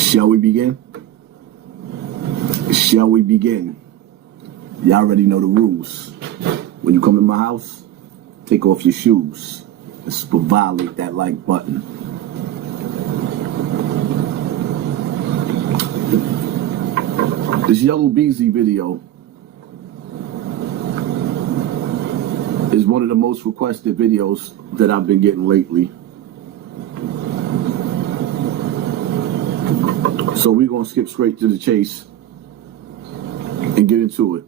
Shall we begin? Shall we begin? Y'all already know the rules. When you come in my house, take off your shoes. Let's violate that like button. This Yella Beezy video is one of the most requested videos that I've been getting lately. So we're going to skip straight to the chase and get into it.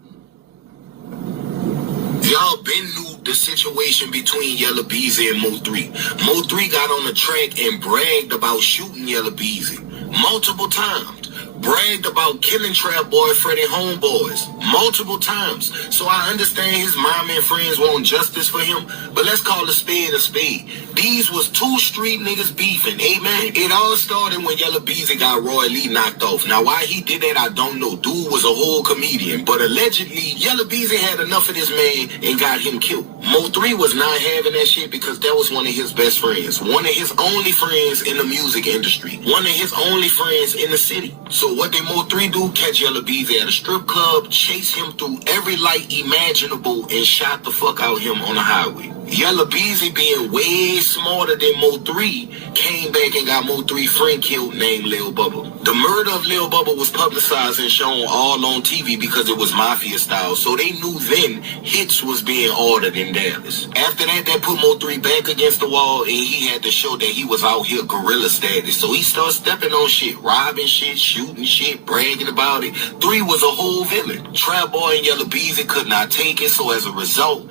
Y'all been knew the situation between Yella Beezy and Mo 3. Mo 3 got on the track and bragged about shooting Yella Beezy multiple times. Bragged about killing Trap Boy Freddie homeboys multiple times. So I understand his mom and friends want justice for him, but let's call a spade a spade. These was two street niggas beefing, amen? It all started when Yella Beezy got Roy Lee knocked off. Now why he did that, I don't know. Dude was a whole comedian, but allegedly Yella Beezy had enough of this man and got him killed. Mo 3 was not having that shit because that was one of his best friends. One of his only friends in the music industry. One of his only friends in the city. So what did Mo 3 do? Catch Yella Beezy at a strip club, chase him through every light imaginable, and shot the fuck out him on the highway. Yella Beezy, being way smarter than Mo 3, came back and got Mo 3 friend killed named Lil Bubba. The murder of Lil Bubba was publicized and shown all on TV because it was mafia style, so they knew then hits was being ordered in Dallas. After that, they put Mo 3 back against the wall, and he had to show that he was out here gorilla status. So he started stepping on shit, robbing shit, shooting shit, bragging about it. 3 was a whole villain. Trap Boy and Yella Beezy could not take it, so as a result,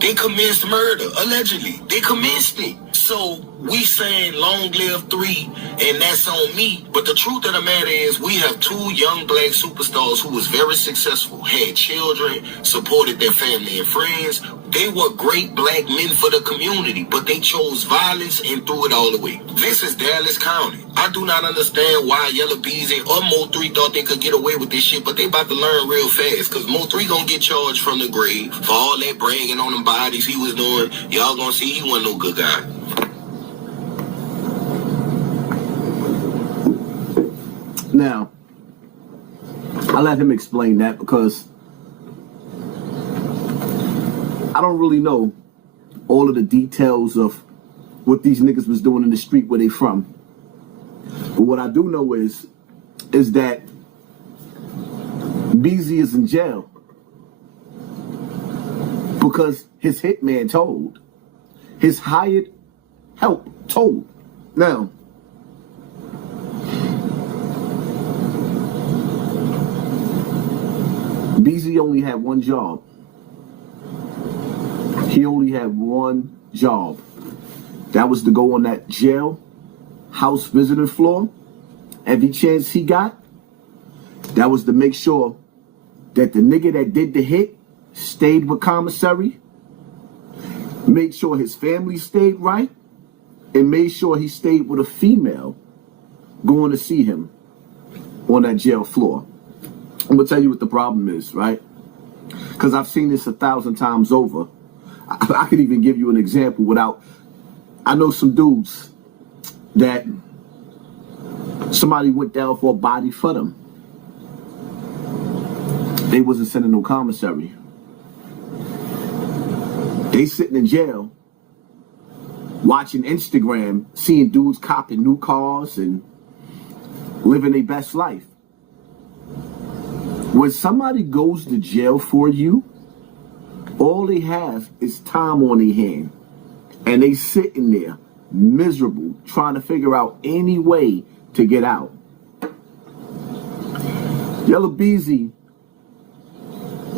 they commenced murder, allegedly. They commenced it. So we saying long live 3, and that's on me. But the truth of the matter is we have 2 young black superstars who was very successful, had children, supported their family and friends. They were great black men for the community, but they chose violence and threw it all away. This is Dallas County. I do not understand why Yella Beezy or Mo 3 thought they could get away with this shit, but they about to learn real fast, because Mo 3 gonna get charged from the grave for all that bragging on them bodies he was doing. Y'all gonna see he wasn't no good guy. Now, I let him explain that because I don't really know all of the details of what these niggas was doing in the street where they from. But what I do know is that Beezy is in jail because his hitman told. His hired help told. Now, Beezy only had one job. He only had one job. That was to go on that jail house visitor floor every chance he got. That was to make sure that the nigga that did the hit stayed with commissary, made sure his family stayed right, and made sure he stayed with a female going to see him on that jail floor. I'm gonna tell you what the problem is, right? Because I've seen this 1,000 times over. I could even give you an example without. I know some dudes that somebody went down for a body for them. They wasn't sending no commissary. They sitting in jail watching Instagram, seeing dudes copping new cars and living their best life. When somebody goes to jail for you, all they have is time on their hand. And they sitting there, miserable, trying to figure out any way to get out. Yella Beezy,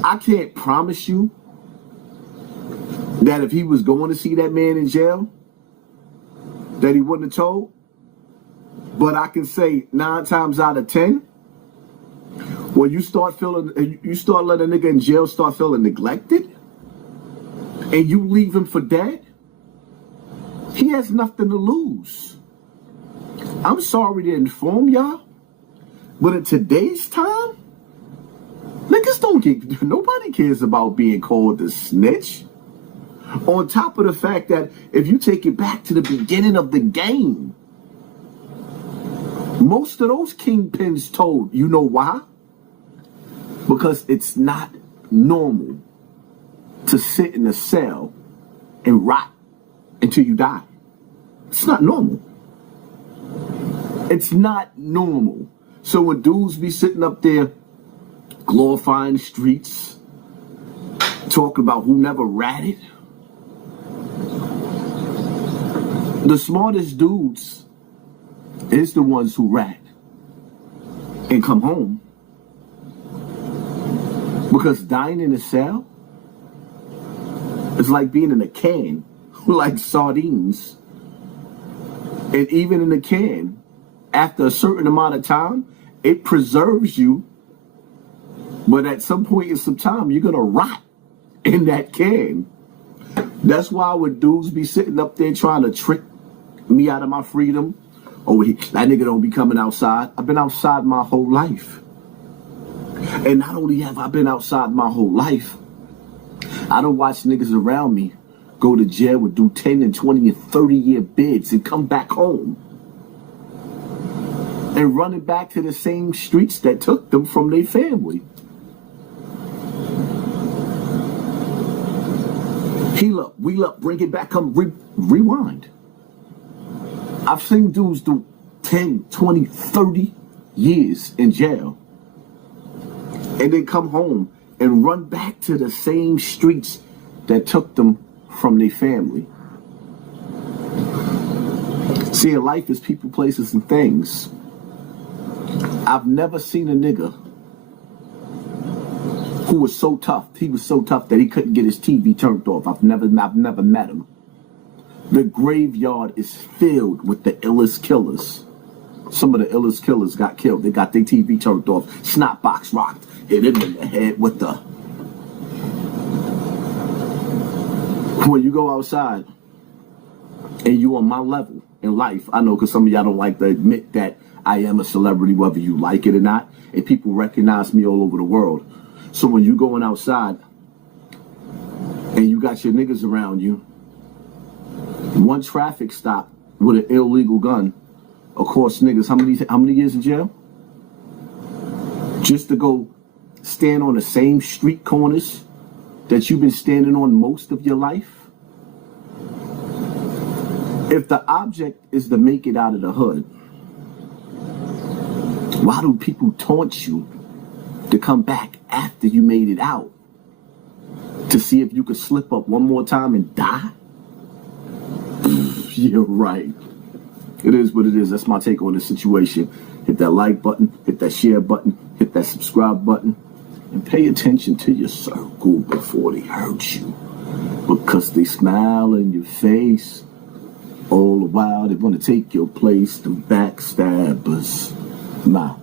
I can't promise you that if he was going to see that man in jail, that he wouldn't have told. But I can say 9 times out of 10, when you start letting a nigga in jail start feeling neglected, and you leave him for dead, he has nothing to lose. I'm sorry to inform y'all, but in today's time, niggas nobody cares about being called a snitch. On top of the fact that if you take it back to the beginning of the game, Most of those kingpins told. You know why? Because it's not normal to sit in a cell and rot until you die. It's not normal. It's not normal. So when dudes be sitting up there glorifying the streets, talking about who never ratted, the smartest dudes is the ones who rat and come home. Because dying in a cell is like being in a can, like sardines. And even in a can, after a certain amount of time, it preserves you. But at some point in some time, you're going to rot in that can. That's why when dudes be sitting up there trying to trick me out of my freedom, that nigga don't be coming outside. I've been outside my whole life. And not only have I been outside my whole life, I don't watch niggas around me go to jail and do 10 and 20 and 30-year bids and come back home. And running back to the same streets that took them from their family. Heal up, wheel up, bring it back, come rewind. I've seen dudes do 10, 20, 30 years in jail. And then come home and run back to the same streets that took them from their family. See, life is people, places, and things. I've never seen a nigga who was so tough. He was so tough that he couldn't get his TV turned off. I've never met him. The graveyard is filled with the illest killers. Some of the illest killers got killed. They got their TV turned off. Snot box rocked. Hit him in the head with the... When you go outside and you on my level in life, I know because some of y'all don't like to admit that I am a celebrity, whether you like it or not, and people recognize me all over the world. So when you going outside and you got your niggas around you, one traffic stop with an illegal gun, of course, niggas, how many years in jail? Just to go stand on the same street corners that you've been standing on most of your life? If the object is to make it out of the hood, why do people taunt you to come back after you made it out? To see if you could slip up one more time and die? You're right. It is what it is. That's my take on this situation. Hit that like button, hit that share button, hit that subscribe button, and pay attention to your circle before they hurt you. Because they smile in your face. All the while they want to take your place, the backstabbers. Nah.